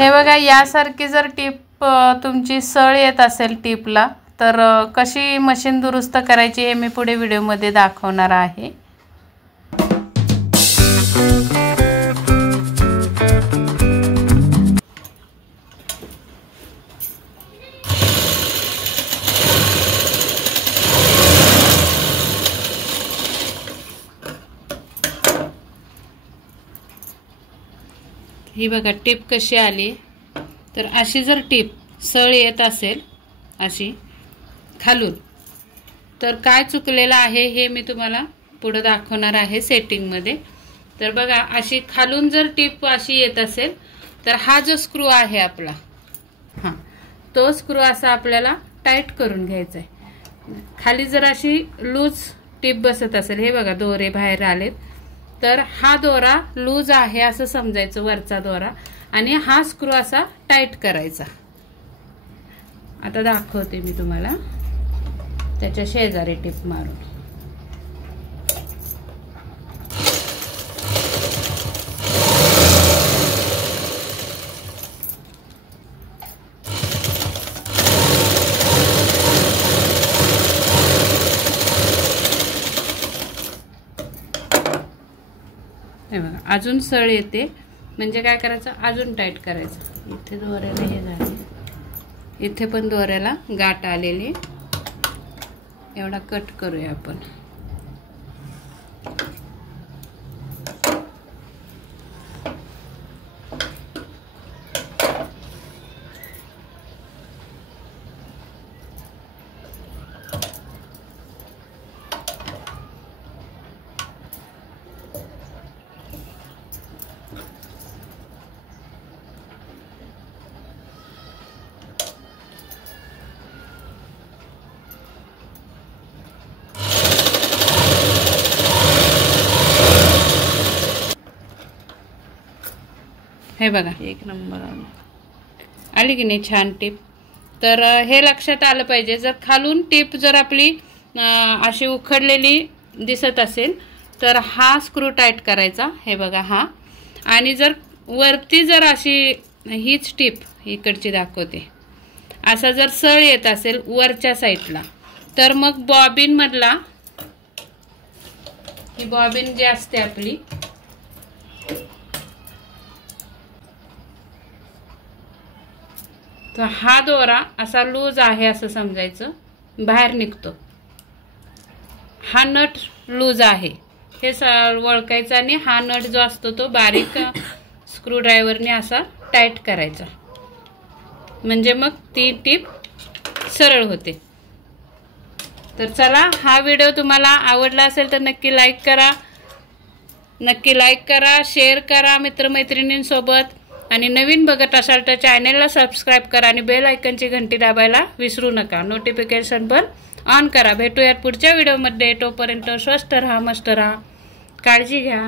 हे बघा, यासारखी जर टीप तुमची सळ येत असेल टीपला, तर कशी मशीन दुरुस्त करायची हे मी पुढे व्हिडिओमध्ये दाखवणार आहे। ही बघा टीप कशी आली। तर अशी जर टीप सळ येत असेल अशी खालून, तर काय चुकलेलं आहे हे मी तुम्हाला पुढे दाखवणार आहे सेटिंग मध्ये। तर बघा, अशी खालून जर टीप अशी येत असेल तर हा जो स्क्रू आहे आपला, तो स्क्रू असा आपल्याला टाईट करून घ्यायचा आहे। खाली जर अशी लूज टीप बसत असेल, हे बघा दोरे बाहेर आलेत, तर हा दोरा लूज आहे असं समजायचं, वरचा दोरा, आणि हा स्क्रू असा टाईट करायचा। आता दाखवते मी तुम्हाला त्याच्या शेजारी टीप मारून। हे बघा, अजून सळ येते, म्हणजे काय करायचं, अजून टाईट करायचं। इथे दोऱ्याला हे झाले, इथे पण दोऱ्याला गाठ आलेली, एवढा कट करूया आपण। हे बघा, एक नंबर आली की नाही छान टीप। तर हे लक्षात आलं पाहिजे, जर खालून टीप जर आपली अशी उखडलेली दिसत असेल तर हा स्क्रू टाईट करायचा, हे बघा हा। आणि जर वरती जर अशी हीच टीप इकडची दाखवते, असा जर सळ येत असेल वरच्या साईडला, तर मग बॉबिन मधला, ही बॉबिन जी असते आपली, तर हा दोरा असा लूज आहे असं समजायचं, बाहेर निघतो। हा नट लूज आहे हे ओळखायचं, आणि हा नट जो असतो तो बारीक स्क्रू ड्रायव्हरने असा टाईट करायचा, म्हणजे मग ती टीप सरळ होते। तर चला, हा व्हिडिओ तुम्हाला आवडला असेल तर नक्की लाईक करा, शेअर करा मित्रमैत्रिणींसोबत, आणि नवीन बघत असाल तर चॅनलला सबस्क्राईब करा आणि बेल आयकॉनची घंटी दाबायला विसरू नका। नोटिफिकेशन पण ऑन करा। भेटूयात पुढच्या व्हिडिओमध्ये, तोपर्यंत स्वस्थ राहा, मस्त राहा, काळजी घ्या।